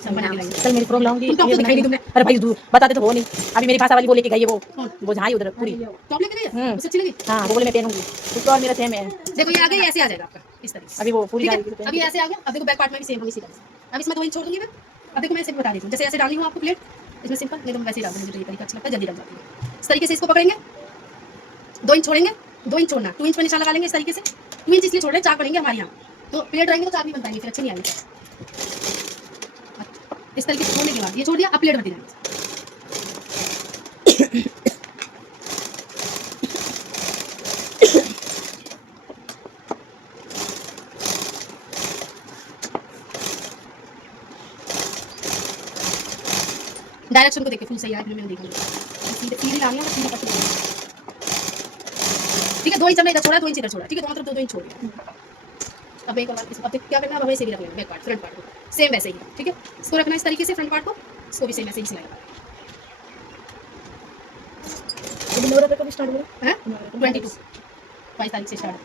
सब बना के लाएंगे। कल मेरी फ्रॉक लाऊंगी। तुम टॉप ये तो बना दिखाई के- नहीं तुमने। अरे भाई दूर बताते तो हो नहीं। अभी मेरी भाषा वाली वो लेके गई है, वो जहाँ ही उधर पूरी। टॉप लेके गई है? उसे अच्छी लगी? हाँ वो बोले मैं पहनूंगी, उसको और मेरा सेम है। देखो ये आ गई, ऐसे आ जाएगा आपका इस तरीके से। अभी वो पूरी ठीक जाएगी है, अभी ऐसे आ गया। अब देखो बैक पार्ट में भी सेम हम इसी तरह से। अब इसमें 2 इंच छोड़ दूंगी मैं। अब देखो मैं इसे बता देती हूँ, जैसे ऐसे डालनी हो आपको प्लेट, इसमें सिंपल, नहीं तो मैं वैसे ही डाल दूंगी, मुझे ये तरीका अच्छा लगता है, जल्दी डल जाती है। इस तरीके से इसको पकड़ेंगे, 2 इंच छोड़ेंगे, 2 इंच छोड़ना, 2 इंच पे निशान लगा लेंगे इस तरीके से। 2 इंच इसलिए छोड़ रहे हैं, चाक बनेंगे हमारे यहाँ, तो प्लेट रहेंगे तो चाक नहीं बन पाएंगे, फिर अच्छे नहीं आएंगे। इस तरीके से छोड़ने के बाद ये छोड़ दिया, अब प्लेट बनती जाएगी। डायरेक्शन को देखिए, फुल सही आया, फिर मैंने देखा सीधे सीधे लानी है, सीधा पकड़ लेना। ठीक है, 2 इंच हमने इधर छोड़ा, 2 इंच इधर छोड़ा, ठीक है, दोनों तरफ 2 इंच छोड़ दिया। अब एक और बात, अब क्या करना है, अब वैसे भी रख लेना बैक पार्ट, फ्रंट पार्ट को सेम वैसे ही, ठीक है, इसको रखना इस तरीके से, फ्रंट पार्ट को, इसको भी सेम ऐसे ही सिलाई करना नवरात्र कब स्टार्ट हुआ? है। 22 तारीख से स्टार्ट।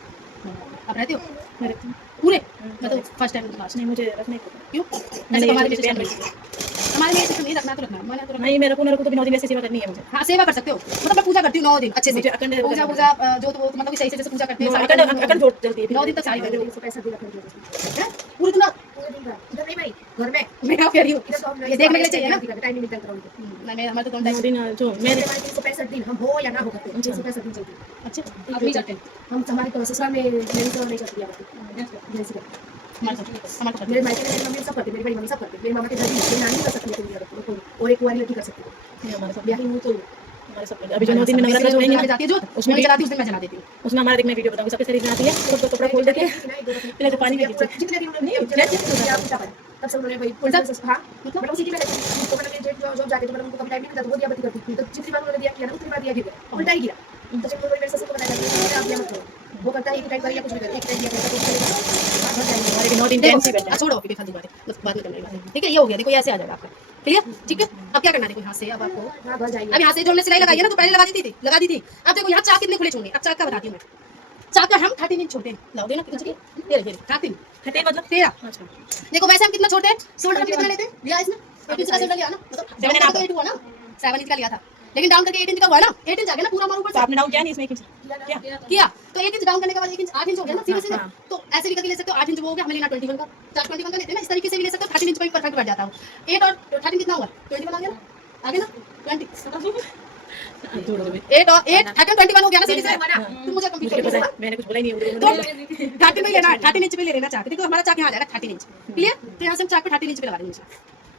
आप रहते हो मैं रखती हूँ। पूरे, मैं तो फर्स्ट टाइम लास्ट। नहीं मुझे रखने को। क्यों? मैंने ऐसे ये हमारे जो सिस्टम पेन में, हमारे में सिस्टम नहीं रखना, तो रखना, मैंने तो रखना। नहीं मैं रखूँ तो भी 9 दिन वैसे सेवा करनी है मुझे। हाँ सेवा कर सकते हो, मतलब मैं पूजा करती हूँ 9 दिन अच्छे से, मुझे अखंड पूजा पूजा जो तो वो मतलब कि सही से जैसे पूजा करते हैं, सारी अखंड करती हूँ। अखंड जोड़ जल्दी 9 दिन तक सारी करती हूँ। पैसा भी रखने के हैं? पूरे दिन रात? इधर नहीं भाई, घर में मैं क्या कह रही हूँ, इधर तो हम ये देखने के लिए चाहिए ना। टाइम नहीं मिलता ग्राउंड पे। नहीं हमारे तो कौन 9 दिन जो मैं 365 दिन हम हो या ना हो करते हैं, 365 दिन चलती है। अच्छा आप नहीं करते, हम हमारे तो ससुराल में मेरी तो नहीं करती है, जैसे हमारे तो मेरे मायके में मेरी मम्मी सब करते, मेरी बड़ी मम्मी सब करते, मेरी मामा के घर भी मेरी नानी कर सकती है, और एक कुंवारी लड़की कर सकती है। हमारे सब ब्याही हूँ तो हमारे सब अभी जो 9 दिन में नवरात्र जो रहेंगे ना, जाती है जो उसमें उसमें भी- जलाती हूँ, उस दिन मैं जला देती हूँ। उसमें हमारा देख मैं वीडियो बताऊंगी। सबसे शरीर बनाती है, उसको कपड़ा खोल देते हैं, पहले तो पानी में गिरते हैं। जितने दिन उन्होंने तब सब उन्होंने भाई हाँ मतलब उसी की मैं तो मैंने जेट जॉब जाके तो मैंने उनको कभी टाइम नहीं मिलता, तो वो दिया बत्ती करती थी, तो जितनी बार उन्होंने दिया किया ना उतनी बार दिया गिर गया, उल्टा ही गिरा। तो जब मेरे ससुर को बताया कि आप दिया मत करो, वो करता है एक टाइम करिए, कुछ भी करिए, एक टाइम दिया करता तो चलेगा, घर जाएंगे। हमारे भी 9 दिन देखो, टेंस ही बैठे हैं। छोड़ो अभी फालतू बातें, बस बाद में करना है बातें। ठीक है, ये हो गया, देखो ये ऐसे आ जाएगा आपका, क्लियर, ठीक है। अब क्या करना है, देखो यहाँ से अब आपको, हाँ घर जाइए। अब यहाँ से जो हमने सिलाई लगाई है ना, तो पहले लगा दी थी। अब देखो यहाँ चाक कितने खुले छोड़ने, अब चाक का बताती हूँ मैं। चाक का हम 13 इंच छोड़ते हैं, लाओ देना कितना चाहिए, ये 13 हटे मतलब 13। अच्छा देखो वैसे हम कितना छोड़ते हैं, शोल्डर हम कितना लेते हैं, लिया इसने 8 इंच का शोल्डर लिया ना, मतलब 7 इंच का 8 हुआ ना, 7 इंच का लिया था, लेकिन डाउन करके 8 इंच का हुआ ना, 8 इंच आ गया ना पूरा हमारे ऊपर तो से आपने नाउ क्या नहीं इसमें क्या किया, तो 1 इंच डाउन करने के बाद 1 इंच 8 इंच हो गया ना, सीधे सीधे। हाँ। तो ऐसे भी करके ले सकते हो, 8 इंच वो हो गया, हमें लेना 21 का, चाक 21 का लेते हैं ना, इस तरीके से भी ले सकते हो, 13 इंच पे परफेक्ट बैठ जाता हो। 8 और 13 कितना हुआ, 21 आ गया ना, आगे ना 20, 8 और 8 13 21 हो गया ना, सीधे से तुम मुझे कंप्यूटर मुझे पता कर है, मैंने कुछ बोला ही नहीं तो उधर। 13 में लेना है, 13 इंच पे ले लेना चाक, देखो हमारा चाक यहाँ आ जाएगा 13 इंच, क्लियर। तो यहाँ से हम चाक पे 13 इंच पे लगा देंगे,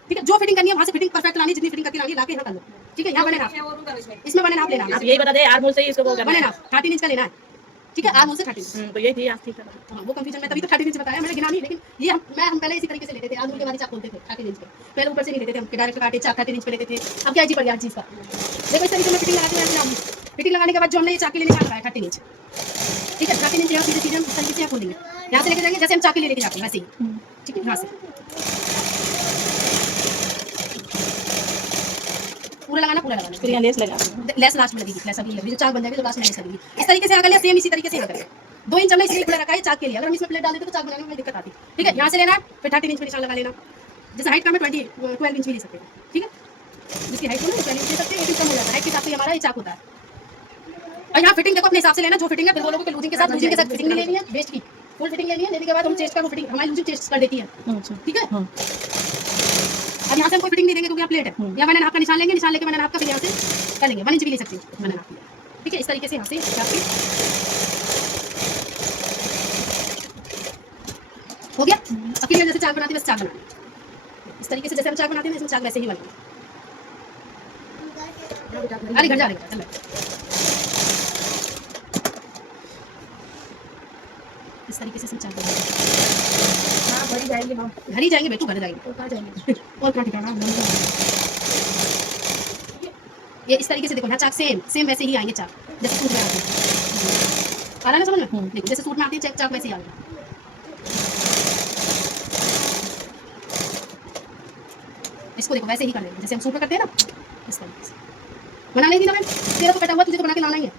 ठीक है। जो फिटिंग करनी है वहाँ से फिटिंग परफेक्ट लानी, जितनी फिटिंग करके लानी लाके यहाँ कर लो, ठीक है। यहाँ बने नाप, इसमें बने नाप लेना, आप यही बता दे आर्मोल से ही इसको वो करना बने है। नाप 13 इंच का लेना है, ठीक है। आर्मोल से 13 तो यही थी आज ठीक है। हाँ, वो कंफ्यूजन में तभी तो 13 इंच बताया मैंने, गिना नहीं, लेकिन ये हम पहले इसी तरीके से लेते थे, आलू के बाद चाक खोलते थे 13 इंच पे, पहले ऊपर से नहीं लेते थे हम, डायरेक्ट काटे चाक 13 इंच पे लेते थे। अब क्या चीज पड़ गया चीज का, देखो इस तरीके में फिटिंग लगाते हैं, फिटिंग लगाने के बाद जो हमने ये चाक के लिए निकाल रहा है 13 इंच, ठीक है। 13 इंच यहाँ सीधे सीधे हम इस तरीके से यहाँ खोलेंगे, यहाँ से लेके जाएंगे जैसे हम चाक के लिए लेके जाते हैं वैसे ही, ठीक है। यहाँ से पूरा लगाना, फिर यहाँ लेस लगा लेस लास्ट में लगेगी, लेस अभी लगेगी, जो चाक बन जाएगी जो लास्ट में लेस लगेगी। इस तरीके से यहाँ कर लिया, सेम इसी तरीके से यहाँ करेंगे। 2 इंच हमने इसलिए खुला रखा है चाक के लिए, अगर हम इसमें प्लेट डाल देते तो चाक बनाने में दिक्कत आती, ठीक है। यहाँ से लेना है, फिर 13 इंच पे निशान लगा लेना, जैसे हाइट का में 12 इंच भी ले सकते हैं, ठीक है। जिसकी हाइट को ना 12 इंच ले सकते हैं, 1 इंच कम हो जाता है, हाइट के हिसाब से हमारा ये चाक होता है। और यहाँ फिटिंग देखो अपने हिसाब से लेना, जो फिटिंग है, फिर वो लोगों के लूजिंग के साथ फिटिंग नहीं लेनी है, वेस्ट की फुल फिटिंग लेनी है, लेने के बाद हम चेस्ट का वो फिटिंग हमारी लूजिंग चेस्ट कर देती है, अच्छा ठीक है। हाँ अब यहाँ से हम कोई फिटिंग नहीं देंगे क्योंकि यहाँ प्लेट है, यहाँ मैंने नाप का निशान लेंगे, निशान लेके मैंने नाप का फिर यहाँ से कर लेंगे, 1 इंच भी ले सकते हैं मैंने नाप लिया, ठीक है। इस तरीके से यहाँ से यहाँ पे हो गया। अब फिर जैसे चाक बनाते हैं बस चाक बनाना, इस तरीके से जैसे हम चाक बनाते हैं इसमें चाक वैसे ही बनाएंगे। अरे घर जा रहे चल इस तरीके से चाक बनाएंगे। हाँ घर ही जाएंगे हम, घर ही जाएंगे बेटू, घर जाएंगे तो कहाँ जाएंगे? और क्या ठिकाना ये इस तरीके से देखो यहाँ चाक सेम सेम वैसे ही आएंगे चाक, जैसे सूट में आते हैं। आ रहा है ना समझ में? देखो जैसे सूट में आती है चेक चाक वैसे ही आएगा। इसको देखो वैसे ही कर देंगे जैसे हम सूट में करते हैं ना, इस तरीके से। बना नहीं थी ना मैम, तेरा तो कटा हुआ, तुझे तो बना के लाना ही है।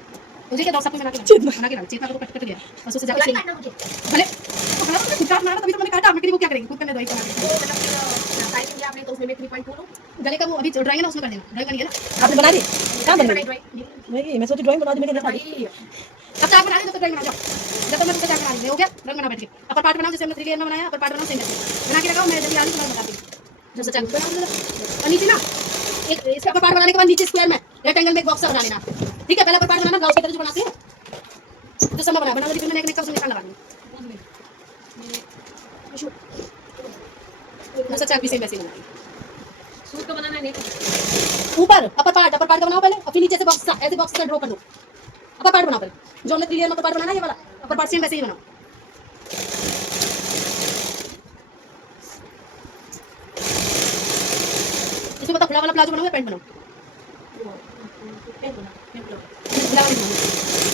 मुझे क्या दौड़ सकती बना के लाना, चेतना को कट गया बस उसे जाके काटना मुझे भले तो बना तो खुद काट मारा, तभी तो मैंने काटा। मैं वो क्या करेंगी, खुद करने दो एक बना के। तो मतलब साइज किया आपने तो उसमें मैं 3.2 लूं। गले का वो अभी ड्राइंग है ना उसमें कर देना, ड्राइंग करिए ना। आपने बना दी? कहाँ बन बनाई गई? ड्राइंग मैं सोची ड्राइंग बना दी, मैं क्या भाई अब चाक बना दे तो ड्राइंग बना जाओ, जब तक मैं तुमसे चाक बना दूंगी। हो गया ड्राइंग बना बैठ के। अपर पार्ट बनाओ जैसे हमने 3 लेयर में बनाया, अपर पार्ट बनाओ सेम वैसे बना के लगाओ। मैं जल्दी आ रही हूं, तुम्हें बताती हूं। जैसे चाक बनाओ और नीचे ना एक इसका अपर पार्ट बनाने के बाद नीचे स्क्वायर में रेक्टेंगल में एक बॉक्स बना लेना, ठीक है। पहले अपर पार्ट बनाना ब्लाउज की तरह जो बनाते हैं, जो सब बना बना फिर मैंने एक कप से निकाल लगा दूंगी। जैसे चाक भी सेम वैसे ही बनाएंगे। सूट को बनाना नहीं ऊपर अपर पार्ट का बनाओ पहले, और फिर नीचे से बॉक्स का ऐसे बॉक्स का ड्रॉ कर दो। अपर पार्ट बनाओ पहले, जो हमने 3 लेयर में अपर पार्ट बनाना है ये वाला अपर पार्ट सेम वैसे ही बनाओ। इसमें बता खुला वाला प्लाजो बनाओ या पैंट बनाओ? खुला वाला बनाओ।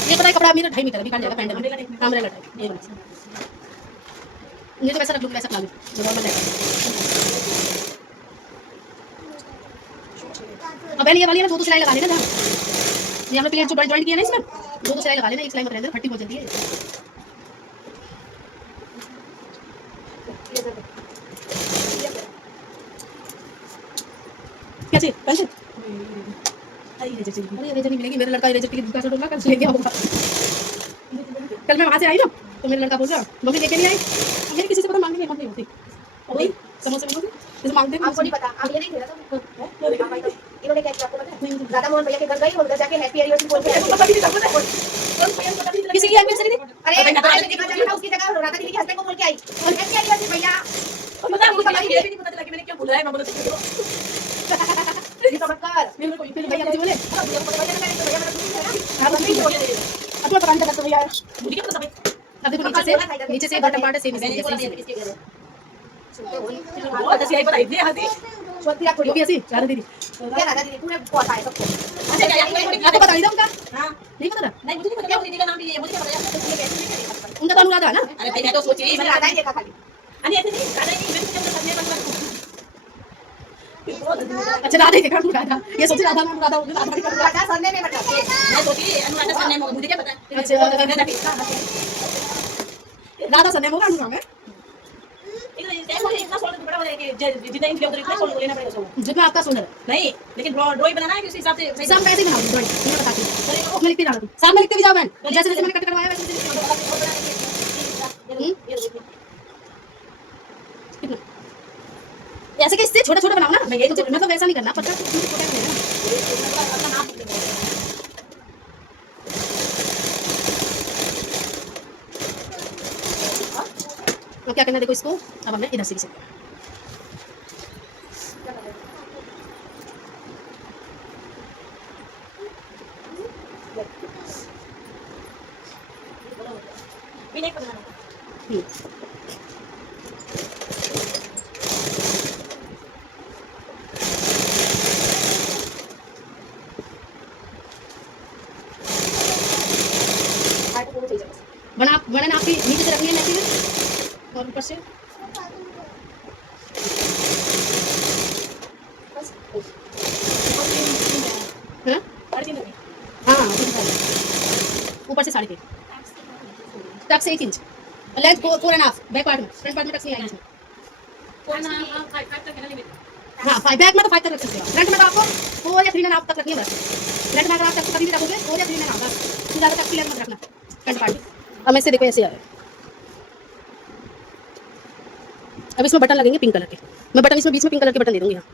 ये पता है कपड़ा मेरा 2.5 मीटर अभी काट जाएगा पैंट में। हाँ मेरा लटा है ये वाला। ये तो वैसा रख लूँगी, वैसा प्लाजो जो नॉर्मल है। अब पहले ये वाली है ना 2 सिलाई लगा लेना जहाँ ये हमने प्लेट जो जॉइंट किया ना इसमें 2 सिलाई लगा लेना, एक सिलाई मत रहने दो, फट्टी हो जाती है। क्या चाहिए पेंसिल? अरे इरेजर नहीं मिलेगी, मेरा लड़का इरेजर के लिए भूखा छोड़ूंगा, कल लेके आऊंगा। कल मैं वहाँ से आई ना तो मेरा लड़का बोल रहा मम्मी लेके नहीं आई, मेरे किसी से पता मांगने नहीं होती और समोसे में जैसे मांगते हैं आपको नहीं पता, आप ये नहीं खेला तो इन्होंने क्या किया आपको पता है? राधा मोहन भैया के घर गई और उधर जाके हैप्पी एनिवर्सरी बोल के किसी की एनिवर्सरी थी। अरे देखा जाना था उसकी जगह राधा दीदी के हस्बैंड को बोल के आई और हैप्पी एनिवर्सरी भैया। पता है, मुझे भी नहीं पता चला कि मैंने क्या बोला है। मैं बोला ये चमत्कार मेरे को फिर भैया मुझे बोले भैया मेरा आप नहीं बोले अब पता नहीं करता भैया मुझे क्या पता भाई। अब देखो नीचे से बटन पार्ट सेम सेम बहुत अच्छी आई बताई थी आती। छोटी आप जो भी ऐसी चार दीदी क्या राधा दीदी पूरे बहुत आए सबको। अच्छा क्या आपको पता नहीं था उनका? हां नहीं पता था नहीं मुझे नहीं पता दीदी का नाम भी है, मुझे क्या पता। उनका तो अनुराधा है ना। अरे भाई मैं तो सोच रही मैंने राधा ही देखा खाली। अरे ऐसे नहीं राधा नहीं, मैं तो करने बनवा। अच्छा राधा के काम राधा ये सोची राधा नाम राधा होगी, राधा के काम राधा सरने में बताते हैं। मैं सोची अनुराधा सरने में, मुझे क्या पता। अच्छा राधा सरनेम होगा अनुराधा में इतना सोल्डर बड़ा हो जाएगा कि जितना इंच के उधर इतना सोल्डर लेना पड़ेगा सब। जितना आपका सुंदर नहीं लेकिन ड्राइंग बनाना है कि उस हिसाब से सही। सब वैसे ही बनाओ ड्राइंग मैं बताती हूँ। मैं लिखती जाऊँ साथ में लिखते भी जाओ बहन, जैसे जैसे मैंने कट करवाया वैसे कितना ऐसे कि इससे छोटा छोटा बनाओ ना। मैं तो मतलब वैसा नहीं करना पता छोटा है तो क्या करना देखो इसको अब हमने इधर से भी नहीं पता। बना बना आपकी नीचे से रखनी है नेक में और ऊपर से हाँ ऊपर से 3.5 tucks 1 inch length 4.5 back part में, फ्रंट पार्ट में टक्स नहीं आएगी इसमें। हाँ 5 बैक में तो 5 तक रख सकते हो, फ्रंट में तो आपको 4 या 3.5 तक रखनी है बस। फ्रंट में अगर आप टक्स कभी भी रखोगे 4 या 3.5 बस, ज़्यादा टक्स की लेंथ मत रखना फ्रंट पार्ट में। अब ऐसे देखो ऐसे आए, अब इसमें बटन लगेंगे पिंक कलर के, मैं बटन इसमें बीच में पिंक कलर के बटन दे दूँगी। यहाँ